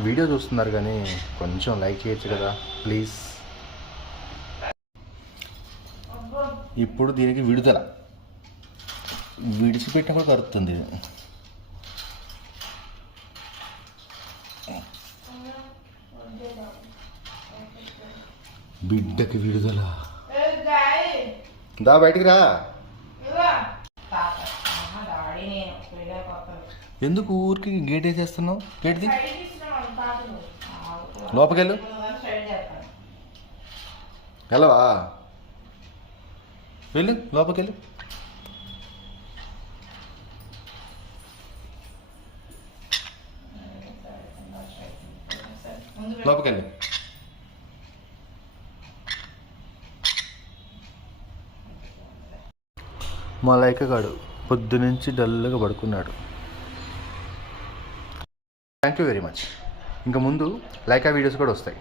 Video చూస్తున్నారు కానీ కొంచెం లైక్ చేయొచ్చు కదా ప్లీజ్. ఇప్పుడు దీనికి విడుదల, విడిచిపెట్టిన కూడా కరుతుంది. బిడ్డకి విడుదల. దా బయటికి రా. ఎందుకు ఊరికి గేట్ వేసేస్తున్నావు? గేట్ది లోపకెళ్ళు. వెళ్ళవా? వెళ్ళు లోపకెళ్ళు. లోపకెళ్ళు. మా లైకగాడు పొద్దునుంచి డల్గా పడుకున్నాడు. Thank you very much. ఇంకా ముందు లైకా వీడియోస్ కూడా వస్తాయి.